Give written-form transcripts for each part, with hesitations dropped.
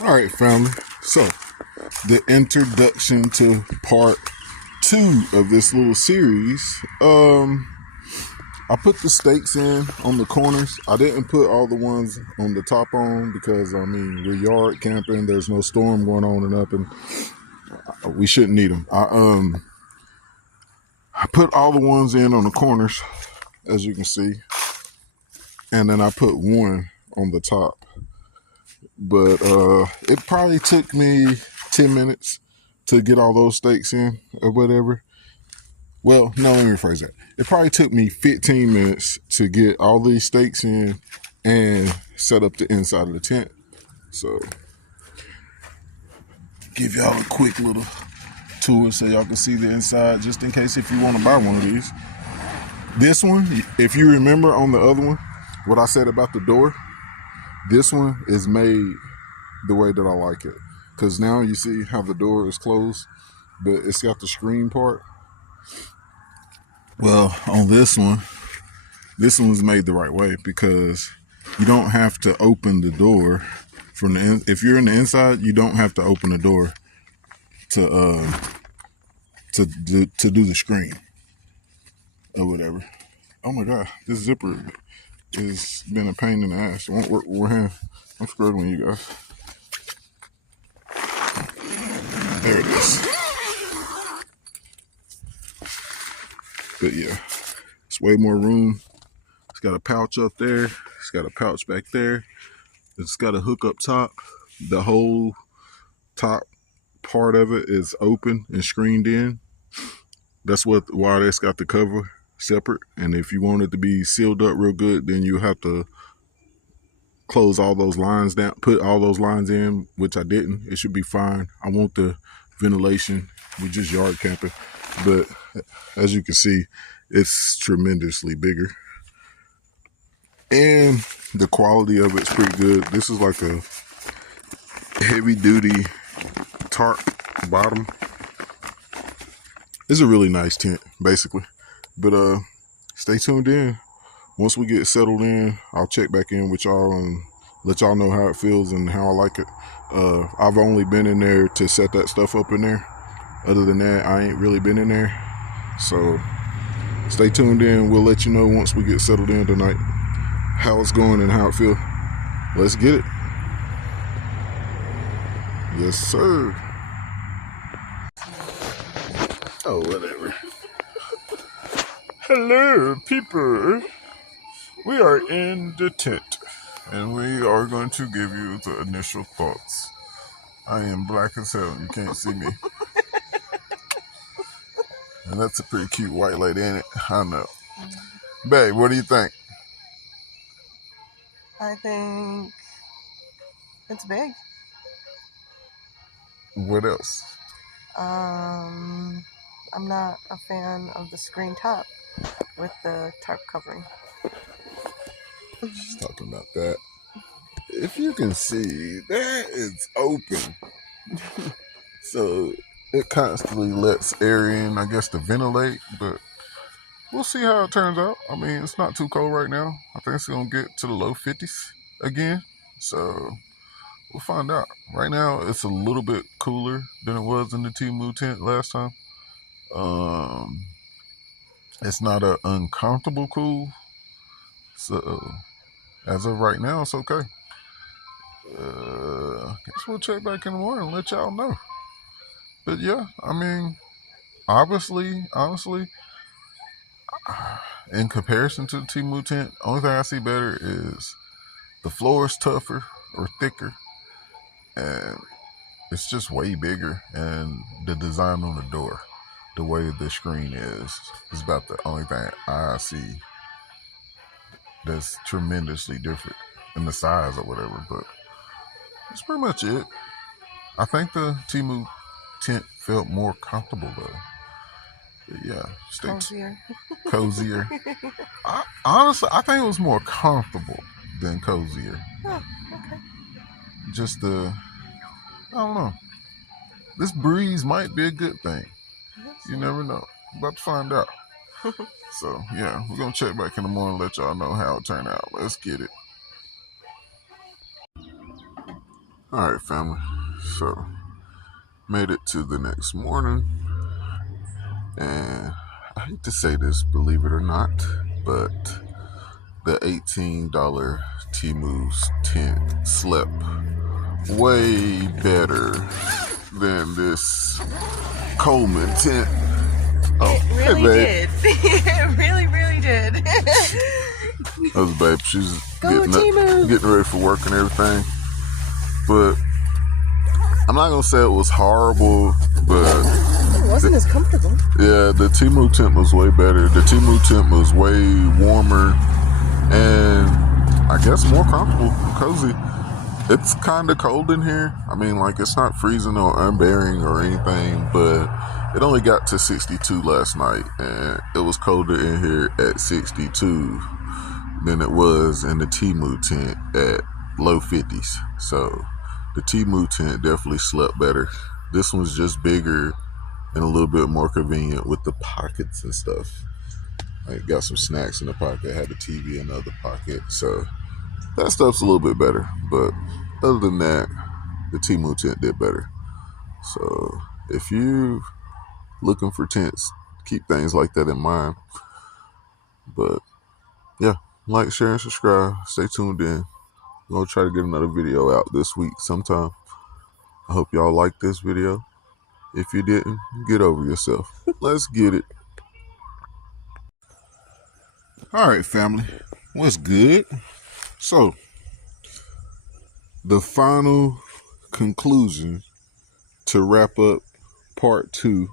All right, family. So, the introduction to part 2 of this little series. I put the stakes in on the corners. I didn't put all the ones on the top on because, I mean, we're yard camping. There's no storm going on and up, and we shouldn't need them. I put all the ones in on the corners, as you can see, and then I put one on the top. But it probably took me 10 minutes to get all those stakes in or whatever. Well, no, let me rephrase that. It probably took me 15 minutes to get all these stakes in and set up the inside of the tent. So, give y'all a quick little tour so y'all can see the inside, just in case if you want to buy one of these. This one, if you remember on the other one, what I said about the door, this one is made the way that I like it. Because now you see how the door is closed, but it's got the screen part. Well, on this one's made the right way because you don't have to open the door from the if you're in the inside, you don't have to open the door to do the screen or whatever. Oh my God, this zipper has been a pain in the ass. It won't work with one hand. I'm struggling, you guys. There it is. But yeah, it's way more room. It's got a pouch up there. It's got a pouch back there. It's got a hook up top. The whole top part of it is open and screened in. That's why it's got the cover separate. And if you want it to be sealed up real good, then you have to close all those lines down, put all those lines in, which I didn't. It should be fine. I want the ventilation. We're just yard camping. But as you can see, it's tremendously bigger. And the quality of it's pretty good. This is like a heavy duty tarp bottom. It's a really nice tent, basically. But stay tuned in. Once we get settled in, I'll check back in with y'all and let y'all know how it feels and how I like it. I've only been in there to set that stuff up in there. Other than that, I ain't really been in there. So stay tuned in. We'll let you know once we get settled in tonight how it's going and how it feels. Let's get it. Yes, sir. Oh, whatever. Hello, people. We are in the tent, and we are going to give you the initial thoughts. I am black as hell. You can't see me. And that's a pretty cute white lady, ain't it? I know. Babe, what do you think? I think it's big. What else? I'm not a fan of the screen top with the tarp covering. She's talking about that. If you can see, that is open. So it constantly lets air in, I guess, to ventilate, but we'll see how it turns out. I mean, it's not too cold right now. I think it's going to get to the low 50s again. So we'll find out. Right now, it's a little bit cooler than it was in the Temu tent last time. It's not an uncomfortable cool. So as of right now, it's okay. Guess we'll check back in the morning and let y'all know. But yeah, I mean, honestly, in comparison to the Temu tent, only thing I see better is the floor is tougher or thicker, and it's just way bigger. And the design on the door the way the screen is about the only thing I see that's tremendously different in the size or whatever, but that's pretty much it. I think the Temu tent felt more comfortable though. But yeah, cozier. Honestly, I think it was more comfortable than cozier. Oh, okay. Just I don't know. This breeze might be a good thing. You never know. About to find out. So yeah, we're gonna check back in the morning and let y'all know how it turned out. Let's get it. Alright, family. So made it to the next morning, and I hate to say this, believe it or not, but the $18 Temu's tent slept way better than this Coleman tent. Oh, it really hey, did. It really, really did. That was babe. She's getting ready for work and everything. But I'm not gonna say it was horrible, but it wasn't as comfortable. Yeah, the Temu tent was way better. The Temu tent was way warmer and I guess more comfortable and cozy. It's kind of cold in here. I mean, like, it's not freezing or unbearing or anything, but it only got to 62 last night, and it was colder in here at 62 than it was in the Temu tent at low 50s. So the Temu tent definitely slept better. This one's just bigger and a little bit more convenient with the pockets and stuff. I got some snacks in the pocket, had the TV in the other pocket, so that stuff's a little bit better. But other than that, the Temu tent did better. So if you looking for tents, keep things like that in mind. But yeah, like, share, and subscribe. Stay tuned in. I'm gonna try to get another video out this week sometime. I hope y'all liked this video. If you didn't, get over yourself. Let's get it. All right, family. What's good? So, the final conclusion to wrap up part 2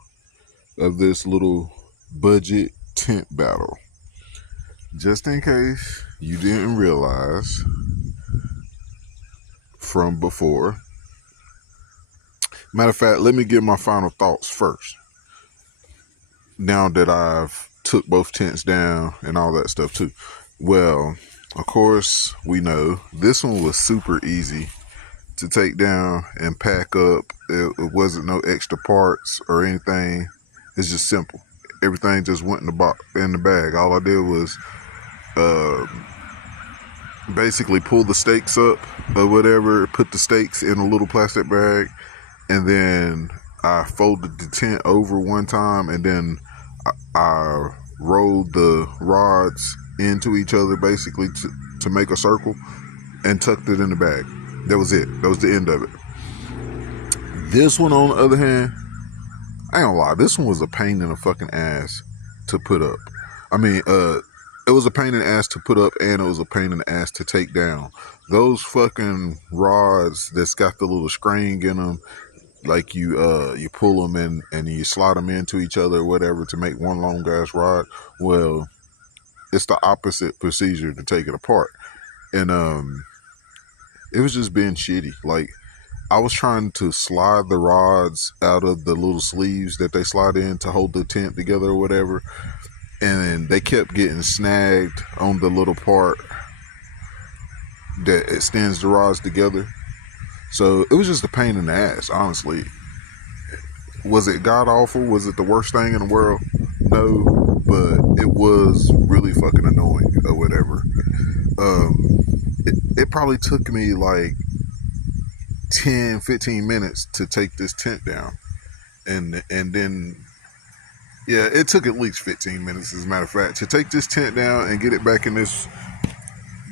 of this little budget tent battle. Just in case you didn't realize from before. Matter of fact, let me give my final thoughts first. Now that I've took both tents down and all that stuff too. Well, of course, we know this one was super easy to take down and pack up. It wasn't no extra parts or anything. It's just simple. Everything just went in the bag. All I did was basically pull the stakes up or whatever, put the stakes in a little plastic bag, and then I folded the tent over one time, and then I rolled the rods into each other basically to make a circle and tucked it in the bag. That was it. That was the end of it. This one, on the other hand, I ain't gonna lie, this one was a pain in the fucking ass to put up. I mean, it was a pain in the ass to put up, and it was a pain in the ass to take down. Those fucking rods that's got the little string in them, like you pull them in and you slide them into each other or whatever to make one long ass rod. Well, it's the opposite procedure to take it apart. And it was just being shitty. Like, I was trying to slide the rods out of the little sleeves that they slide in to hold the tent together or whatever, and they kept getting snagged on the little part that extends the rods together. So it was just a pain in the ass, honestly. Was it god awful? Was it the worst thing in the world? No, but it was really fucking annoying or whatever. It probably took me like 10-15 minutes to take this tent down, and then yeah, it took at least 15 minutes, as a matter of fact, to take this tent down and get it back in this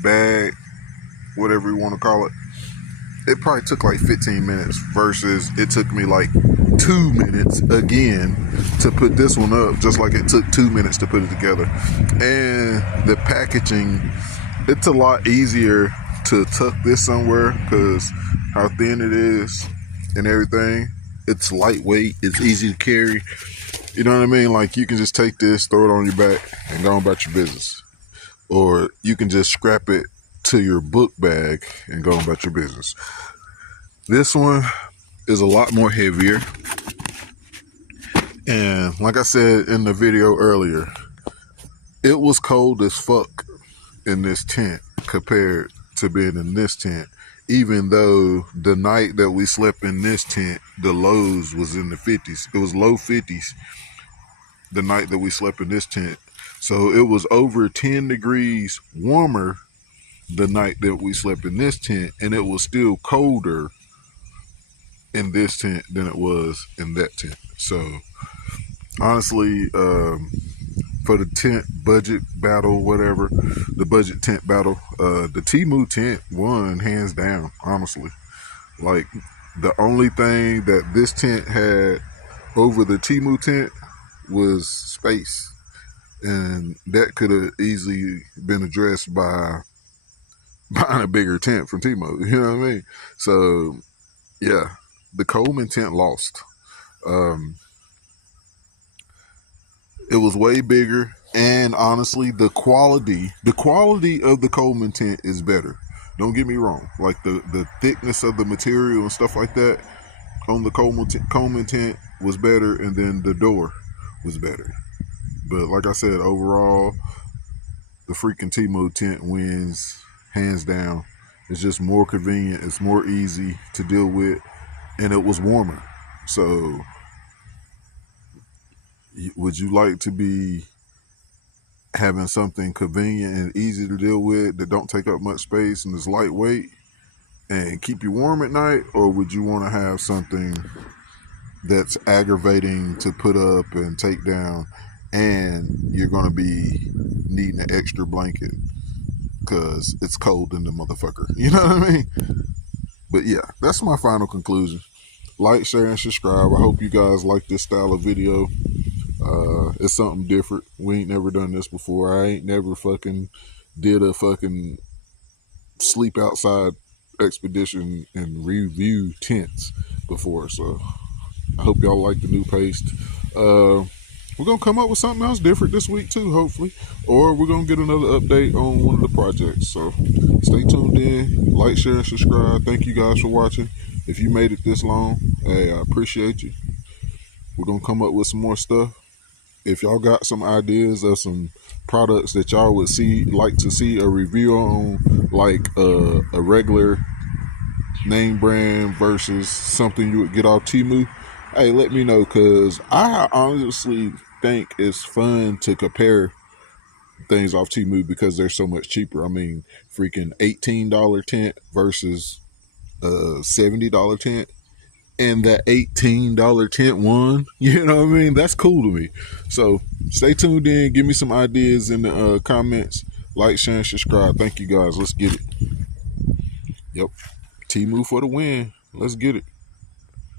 bag, whatever you want to call it. It probably took like 15 minutes versus it took me like 2 minutes again to put this one up, just like it took 2 minutes to put it together. And the packaging, it's a lot easier to tuck this somewhere because how thin it is and everything. It's lightweight, it's easy to carry. You know what I mean? Like you can just take this, throw it on your back, and go on about your business. Or you can just scrap it to your book bag and go on about your business. This one is a lot more heavier. And like I said in the video earlier, it was cold as fuck in this tent compared to being in this tent. Even though the night that we slept in this tent, the lows was in the 50s. It was low 50s the night that we slept in this tent. So it was over 10 degrees warmer the night that we slept in this tent, and it was still colder in this tent than it was in that tent. So honestly, for the tent budget battle, whatever, the budget tent battle, the Temu tent won hands down, honestly. Like, the only thing that this tent had over the Temu tent was space. And that could have easily been addressed by buying a bigger tent from Temu. You know what I mean? So, yeah, the Coleman tent lost. It was way bigger, and honestly, the quality of the Coleman tent is better. Don't get me wrong. Like the thickness of the material and stuff like that on the Coleman tent was better, and then the door was better. But like I said, overall, the freaking Temu tent wins hands down. It's just more convenient. It's more easy to deal with, and it was warmer. So would you like to be having something convenient and easy to deal with that don't take up much space and is lightweight and keep you warm at night? Or would you want to have something that's aggravating to put up and take down, and you're going to be needing an extra blanket because it's cold in the motherfucker? You know what I mean? But yeah, that's my final conclusion. Like, share, and subscribe. I hope you guys like this style of video. It's something different. We ain't never done this before. I ain't never fucking did a fucking sleep outside expedition and review tents before. So I hope y'all like the new paste. We're going to come up with something else different this week too, hopefully. Or we're going to get another update on one of the projects. So stay tuned in. Like, share, and subscribe. Thank you guys for watching. If you made it this long, hey, I appreciate you. We're going to come up with some more stuff. If y'all got some ideas of some products that y'all would like to see a review on, like a regular name brand versus something you would get off Temu, hey, let me know, because I honestly think it's fun to compare things off Temu because they're so much cheaper. I mean, freaking $18 tent versus a $70 tent. And that $18 tent won. You know what I mean? That's cool to me. So stay tuned in. Give me some ideas in the comments. Like, share, and subscribe. Thank you guys. Let's get it. Yep. Temu for the win. Let's get it.